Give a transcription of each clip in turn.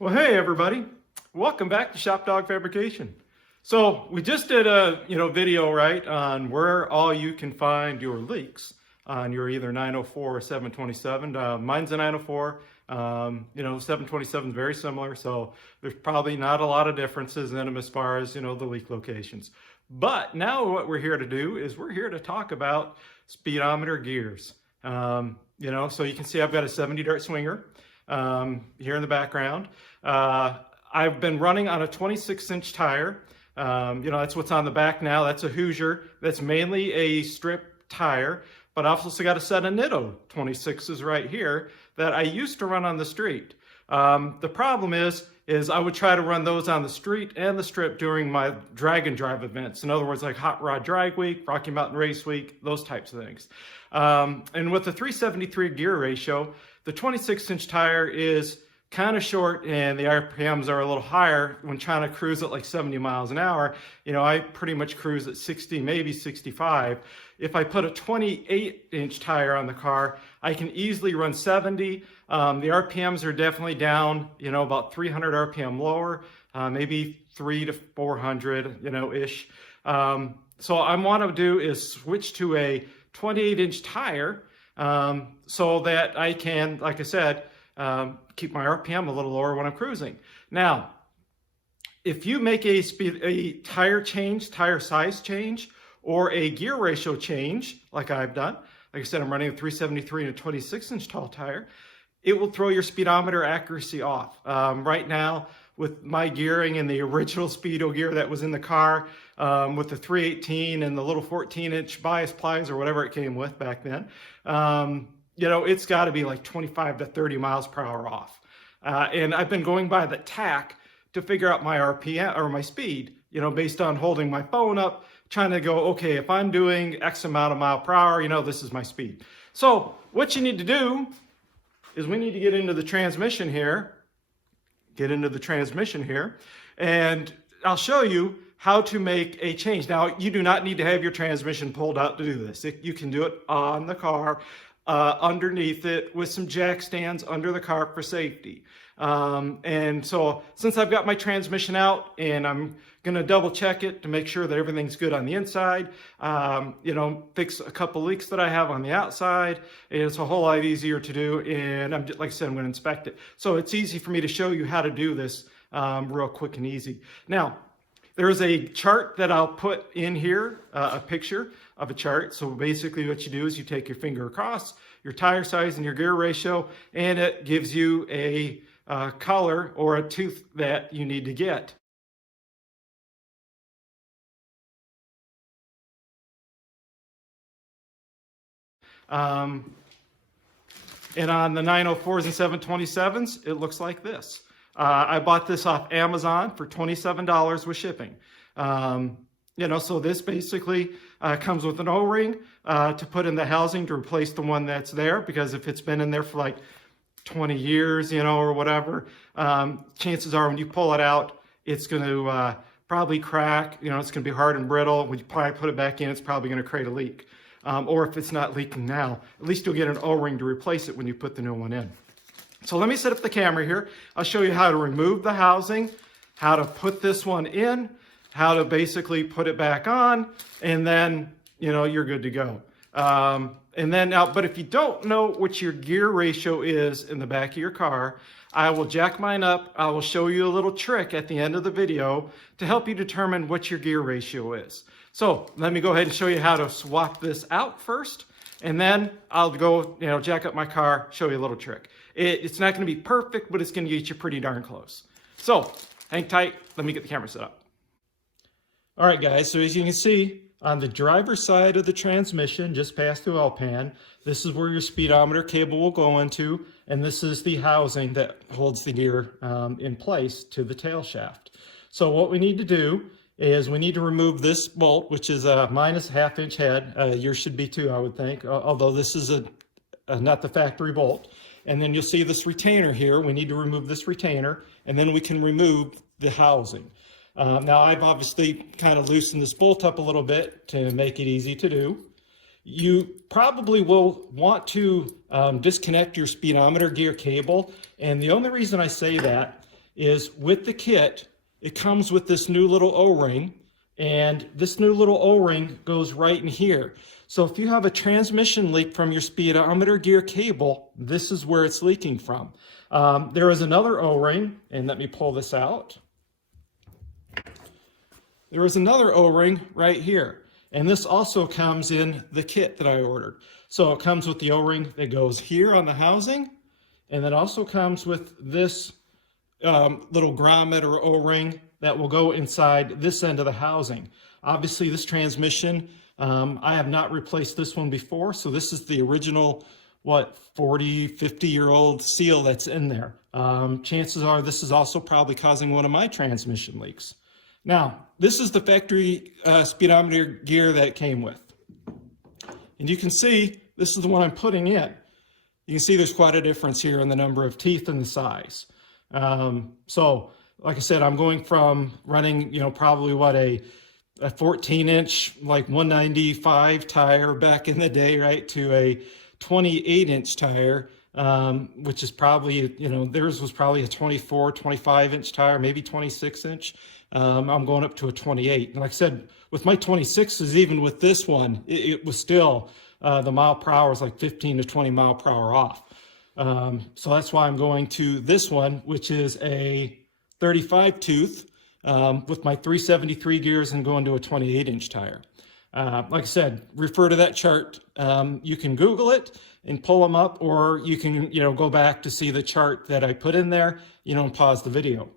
Well, hey everybody, welcome back to Shop Dog Fabrication. So we just did a video right on where all you can find your leaks on your either 904 or 727. Mine's a 904. 727 is very similar, so there's probably not a lot of differences in them as far as the leak locations. But now what we're here to do is we're here to talk about speedometer gears. So you can see I've got a 70 dart swinger here in the background. I've been running on a 26-inch tire. That's what's on the back now. That's a Hoosier. That's mainly a strip tire, but I've also got a set of Nitto 26s right here that I used to run on the street. The problem is I would try to run those on the street and the strip during my drag and drive events. In other words, like Hot Rod Drag Week, Rocky Mountain Race Week, those types of things. And with the 373 gear ratio, the 26-inch tire is kind of short and the RPMs are a little higher when trying to cruise at like 70 miles an hour. I pretty much cruise at 60, maybe 65. If I put a 28-inch tire on the car, I can easily run 70. The RPMs are definitely down, about 300 RPM lower, maybe 300 to 400, ish. So I want to do is switch to a 28-inch tire so that I can, like I said, keep my RPM a little lower when I'm cruising. Now, if you make a tire size change, or a gear ratio change, like I've done, like I said, I'm running a 373 and a 26-inch tall tire, it will throw your speedometer accuracy off. Right now, with my gearing and the original Speedo gear that was in the car, with the 318 and the little 14-inch bias plies or whatever it came with back then, it's got to be like 25 to 30 miles per hour off. And I've been going by the tach to figure out my RPM or my speed, based on holding my phone up, trying to go, okay, if I'm doing X amount of mile per hour, this is my speed. So what you need to do is we need to get into the transmission here, and I'll show you how to make a change. Now, you do not need to have your transmission pulled out to do this. You can do it on the car, underneath it with some jack stands under the car for safety. And so since I've got my transmission out and I'm going to double check it to make sure that everything's good on the inside, fix a couple leaks that I have on the outside. It's a whole lot easier to do. And like I said, I'm going to inspect it. So it's easy for me to show you how to do this real quick and easy. Now, there's a chart that I'll put in here, a picture of a chart. So basically what you do is you take your finger across your tire size and your gear ratio, and it gives you a color or a tooth that you need to get. And on the 904s and 727s, it looks like this. I bought this off Amazon for $27 with shipping. So this basically comes with an O-ring to put in the housing to replace the one that's there, because if it's been in there for like 20 years, or whatever, chances are when you pull it out, it's going to probably crack, it's going to be hard and brittle. When you probably put it back in, it's probably going to create a leak. Or if it's not leaking now, at least you'll get an O-ring to replace it when you put the new one in. So let me set up the camera here. I'll show you how to remove the housing, how to put this one in, how to basically put it back on, and then, you're good to go. And then now, but if you don't know what your gear ratio is in the back of your car, I will jack mine up. I will show you a little trick at the end of the video to help you determine what your gear ratio is. So let me go ahead and show you how to swap this out first, and then I'll go, jack up my car, show you a little trick. It's not going to be perfect, but it's going to get you pretty darn close. So hang tight. Let me get the camera set up. All right, guys. So as you can see, on the driver's side of the transmission, just past the oil pan, this is where your speedometer cable will go into, and this is the housing that holds the gear in place to the tail shaft. So what we need to do is we need to remove this bolt, which is a minus ½ inch head. Yours should be too, I would think, although this is not the factory bolt. And then you'll see this retainer here. We need to remove this retainer, and then we can remove the housing. Now I've obviously kind of loosened this bolt up a little bit to make it easy to do. You probably will want to disconnect your speedometer gear cable. And the only reason I say that is with the kit, it comes with this new little O-ring, and this new little O-ring goes right in here. So if you have a transmission leak from your speedometer gear cable, this is where it's leaking from. There is another O-ring, and let me pull this out. There is another O-ring right here, and this also comes in the kit that I ordered. So it comes with the O-ring that goes here on the housing, and it also comes with this little grommet or O-ring that will go inside this end of the housing. Obviously this transmission, I have not replaced this one before, so this is the original, 40, 50-year-old seal that's in there. Chances are this is also probably causing one of my transmission leaks. Now, this is the factory speedometer gear that it came with. And you can see, this is the one I'm putting in. You can see there's quite a difference here in the number of teeth and the size. So, like I said, I'm going from running, probably a 14-inch, like 195 tire back in the day, right, to a 28-inch tire, which is probably, theirs was probably a 24, 25-inch tire, maybe 26-inch. I'm going up to a 28. And like I said, with my 26s, even with this one, it was still, the mile per hour is like 15 to 20 mile per hour off. So that's why I'm going to this one, which is a 35 tooth with my 373 gears and going to a 28-inch tire. Like I said, refer to that chart. You can Google it and pull them up, or you can, go back to see the chart that I put in there, and pause the video.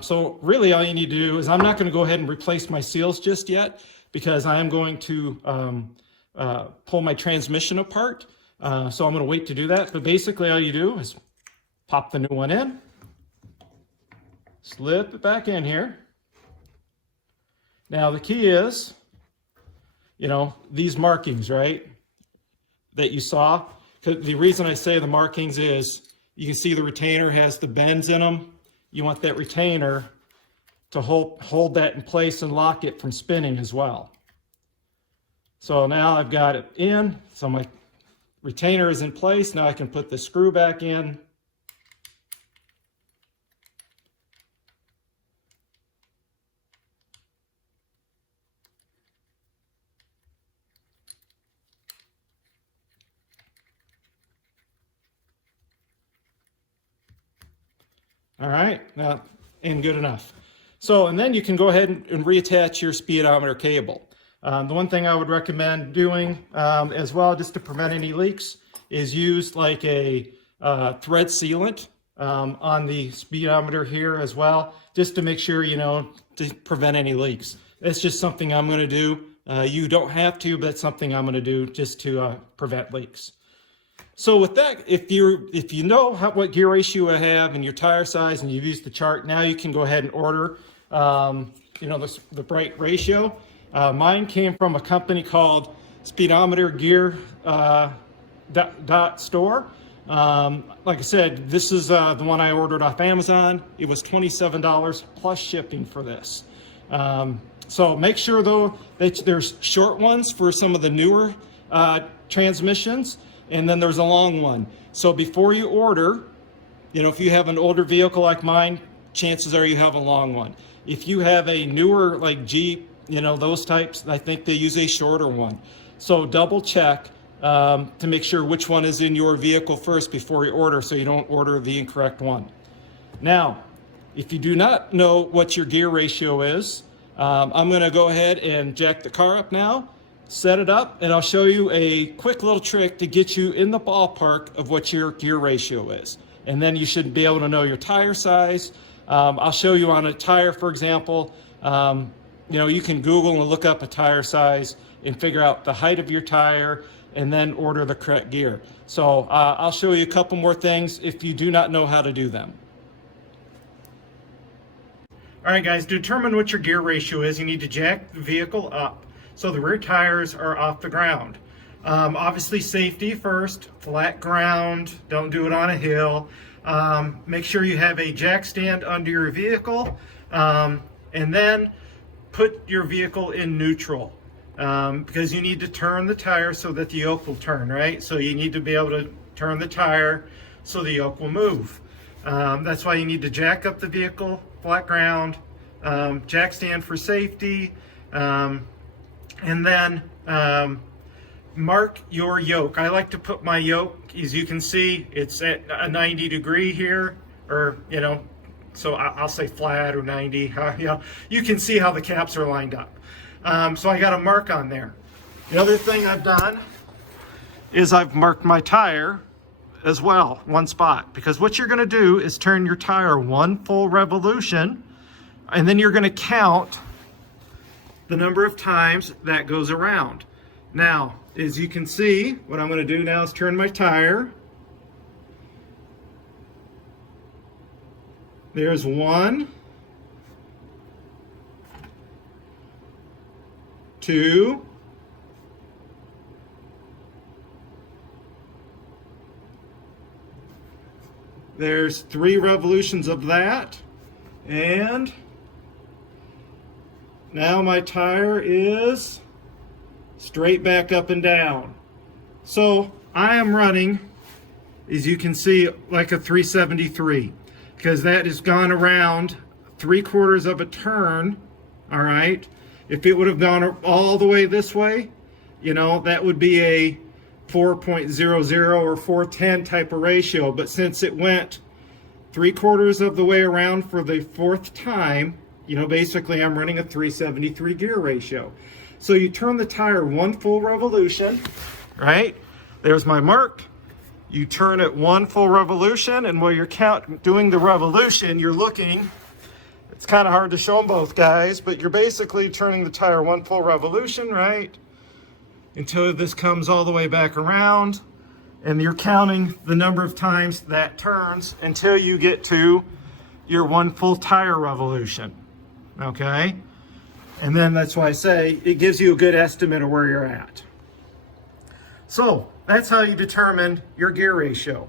So really all you need to do is, I'm not going to go ahead and replace my seals just yet, because I am going to pull my transmission apart. So I'm going to wait to do that. But basically all you do is pop the new one in, slip it back in here. Now the key is, these markings, right, that you saw. The reason I say the markings is, you can see the retainer has the bends in them. You want that retainer to hold that in place and lock it from spinning as well. So now I've got it in, so my retainer is in place. Now I can put the screw back in. All right, now, and good enough. So, and then you can go ahead and reattach your speedometer cable. The one thing I would recommend doing as well, just to prevent any leaks, is use like a thread sealant on the speedometer here as well, just to make sure, to prevent any leaks. It's just something I'm going to do. You don't have to, but it's something I'm going to do just to prevent leaks. So with that, if you know what gear ratio I have and your tire size, and you've used the chart, now you can go ahead and order the right ratio. Mine came from a company called Speedometer Gear .store. Like I said, this is the one I ordered off Amazon. It was $27 plus shipping for this. So make sure though that there's short ones for some of the newer transmissions, and then there's a long one. So before you order, if you have an older vehicle like mine, chances are you have a long one. If you have a newer like Jeep, those types, I think they use a shorter one. So double check to make sure which one is in your vehicle first before you order, so you don't order the incorrect one. Now, if you do not know what your gear ratio is, I'm going to go ahead and jack the car up now, set it up, and I'll show you a quick little trick to get you in the ballpark of what your gear ratio is. And then you should be able to know your tire size. I'll show you on a tire, for example. You can Google and look up a tire size and figure out the height of your tire, and then order the correct gear. So I'll show you a couple more things if you do not know how to do them. All right, guys, to determine what your gear ratio is, you need to jack the vehicle up so the rear tires are off the ground. Obviously safety first, flat ground, don't do it on a hill. Make sure you have a jack stand under your vehicle, and then put your vehicle in neutral, because you need to turn the tire so that the yoke will turn, right? So you need to be able to turn the tire so the yoke will move. That's why you need to jack up the vehicle, flat ground, jack stand for safety, and then mark your yoke. I like to put my yoke, as you can see, it's at a 90 degree here, or, you know, so I'll say flat or 90. You know, you can see how the caps are lined up. So I got a mark on there. The other thing I've done is I've marked my tire as well, one spot, because what you're going to do is turn your tire one full revolution, and then you're going to count the number of times that goes around. Now, as you can see, what I'm going to do now is turn my tire. There's 1, 2, 3 revolutions of that, and now my tire is straight back up and down. So I am running, as you can see, like a 373, because that has gone around 3/4 of a turn. All right, if it would have gone all the way this way, you know, that would be a 4.00 or 410 type of ratio. But since it went 3/4 of the way around for the 4th time, you know, basically I'm running a 373 gear ratio. So you turn the tire one full revolution, right? There's my mark. You turn it one full revolution, and while you're doing the revolution, you're looking, it's kind of hard to show them both, guys, but you're basically turning the tire one full revolution, right? Until this comes all the way back around, and you're counting the number of times that turns until you get to your one full tire revolution, okay? And then that's why I say it gives you a good estimate of where you're at. So that's how you determine your gear ratio.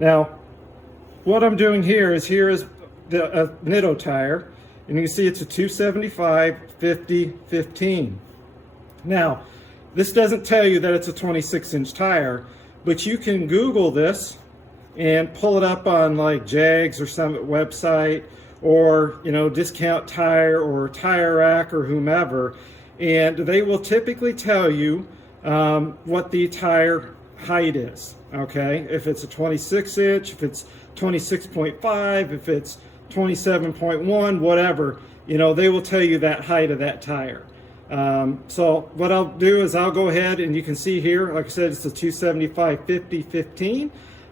Now, what I'm doing here is the Nitto tire, and you can see it's a 275, 50, 15. Now, this doesn't tell you that it's a 26-inch tire, but you can Google this and pull it up on like Jags or some website, or, you know, Discount Tire or Tire Rack or whomever, and they will typically tell you what the tire height is, okay? If it's a 26-inch, if it's 26.5, if it's 27.1, whatever, you know, they will tell you that height of that tire. So what I'll do is I'll go ahead, and you can see here, like I said, it's a 275, 50, 15.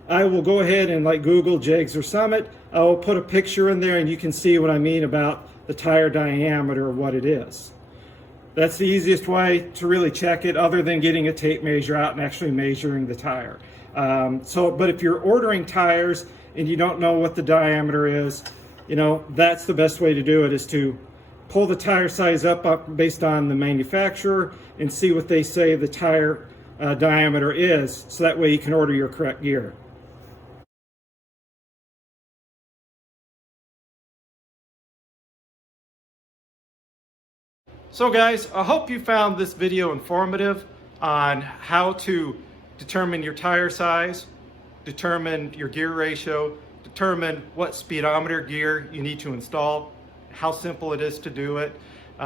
I will go ahead and like Google Jags or Summit. I will put a picture in there, and you can see what I mean about the tire diameter of what it is. That's the easiest way to really check it, other than getting a tape measure out and actually measuring the tire. But if you're ordering tires and you don't know what the diameter is, you know, that's the best way to do it, is to pull the tire size up based on the manufacturer and see what they say the tire diameter is, so that way you can order your correct gear. So guys, I hope you found this video informative on how to determine your tire size, determine your gear ratio, determine what speedometer gear you need to install, how simple it is to do it. You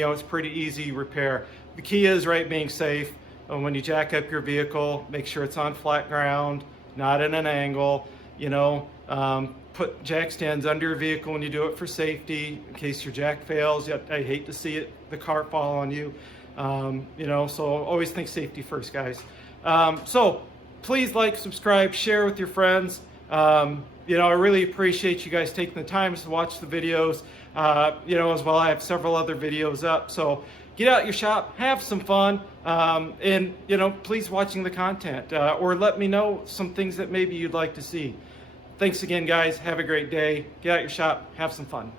know, it's pretty easy repair. The key is, right, being safe. When you jack up your vehicle, make sure it's on flat ground, not at an angle. You know, put jack stands under your vehicle when you do it for safety, in case your jack fails. I hate to see the car fall on you. You know, so always think safety first, guys. So please like, subscribe, share with your friends. You know, I really appreciate you guys taking the time to watch the videos. You know, as well, I have several other videos up. So get out your shop, have some fun, and, you know, please watching the content, or let me know some things that maybe you'd like to see. Thanks again, guys. Have a great day. Get out your shop, have some fun.